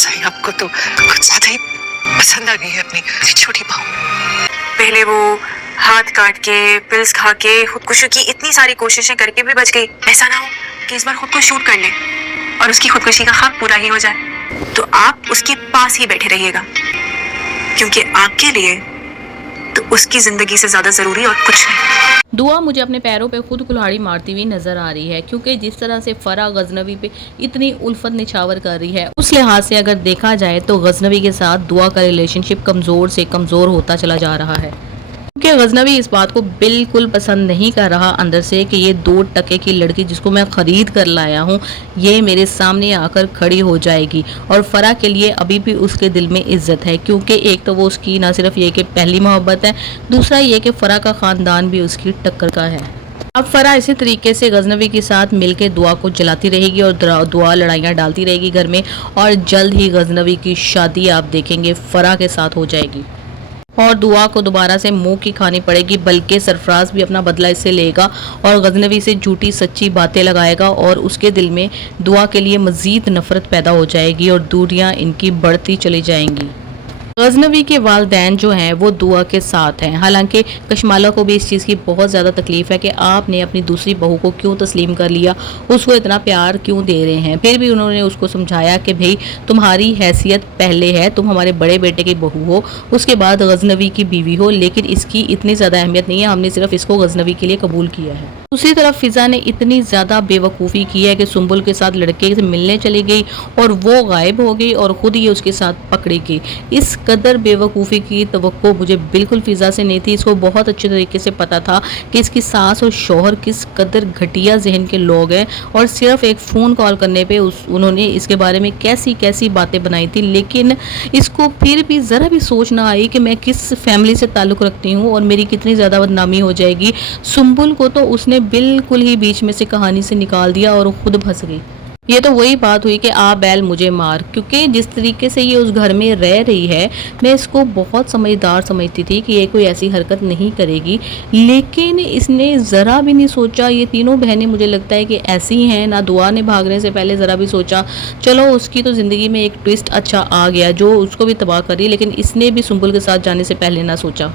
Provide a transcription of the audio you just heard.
साई आपको तो कुछ ज्यादा ही पसंद आ गई है अपनी छोटी बहू। पहले वो हाथ काट के पिल्स खा के खुदकुशी की इतनी सारी कोशिशें करके भी बच गई। ऐसा ना हो कि इस बार खुद को शूट कर ले और उसकी खुदकुशी का ख्वाब पूरा ही हो जाए। तो आप उसके पास ही बैठे रहिएगा, क्योंकि आपके लिए तो उसकी जिंदगी से ज्यादा जरूरी और कुछ नहीं। दुआ मुझे अपने पैरों पे खुद कुल्हाड़ी मारती हुई नजर आ रही है, क्योंकि जिस तरह से फरा गजनवी पे इतनी उल्फत निछावर कर रही है, उस लिहाज से अगर देखा जाए तो गजनवी के साथ दुआ का रिलेशनशिप कमजोर से कमजोर होता चला जा रहा है, क्योंकि गजनवी इस बात को बिल्कुल पसंद नहीं कर रहा अंदर से कि ये 2 टके की लड़की जिसको मैं खरीद कर लाया हूँ ये मेरे सामने आकर खड़ी हो जाएगी। और फरा के लिए अभी भी उसके दिल में इज्जत है, क्योंकि एक तो वो उसकी ना सिर्फ ये कि पहली मोहब्बत है, दूसरा ये कि फरा का खानदान भी उसकी टक्कर का है। अब फरा इसी तरीके से गजनवी के साथ मिलकर दुआ को जलाती रहेगी और दुआ लड़ाइयाँ डालती रहेगी घर में, और जल्द ही गजनवी की शादी आप देखेंगे फरा के साथ हो जाएगी और दुआ को दोबारा से मुंह की खानी पड़ेगी, बल्कि सरफराज भी अपना बदला इससे लेगा और गजनवी से झूठी सच्ची बातें लगाएगा और उसके दिल में दुआ के लिए मजीद नफरत पैदा हो जाएगी और दूरियां इनकी बढ़ती चली जाएंगी। गजनवी के वालिदैन जो हैं वो दुआ के साथ हैं। हालांकि कशमाला को भी इस चीज़ की बहुत ज़्यादा तकलीफ है कि आपने अपनी दूसरी बहू को क्यों तस्लीम कर लिया, उसको इतना प्यार क्यों दे रहे हैं। फिर भी उन्होंने उसको समझाया कि भाई तुम्हारी हैसियत पहले है, तुम हमारे बड़े बेटे की बहू हो, उसके बाद गजनवी की बीवी हो, लेकिन इसकी इतनी ज़्यादा अहमियत नहीं है, हमने सिर्फ इसको गजनवी के लिए कबूल किया है। दूसरी तरफ फिजा ने इतनी ज़्यादा बेवकूफ़ी की है कि सुंबुल के साथ लड़के से मिलने चली गई और वो गायब हो गई और ख़ुद ही उसके साथ पकड़ी गई। इस कदर बेवकूफ़ी की तवक्को मुझे बिल्कुल फिजा से नहीं थी। इसको बहुत अच्छे तरीके से पता था कि इसकी सास और शौहर किस कदर घटिया जहन के लोग हैं और सिर्फ एक फ़ोन कॉल करने पे उन्होंने इसके बारे में कैसी कैसी बातें बनाई थी, लेकिन इसको फिर भी ज़रा भी सोच ना आई कि मैं किस फैमिली से ताल्लुक़ रखती हूँ और मेरी कितनी ज़्यादा बदनामी हो जाएगी। सुंबुल को तो उसने बिल्कुल ही बीच में से कहानी से निकाल दिया और खुद फंस गई। ये तो वही बात हुई कि आ बैल मुझे मार, क्योंकि जिस तरीके से ये उस घर में रह रही है मैं इसको बहुत समझदार समझती थी कि ये कोई ऐसी हरकत नहीं करेगी, लेकिन इसने ज़रा भी नहीं सोचा। ये तीनों बहनें मुझे लगता है कि ऐसी हैं ना। दुआ ने भागने से पहले ज़रा भी सोचा, चलो उसकी तो ज़िंदगी में एक ट्विस्ट अच्छा आ गया जो उसको भी तबाह करी, लेकिन इसने भी सुंबुल के साथ जाने से पहले ना सोचा।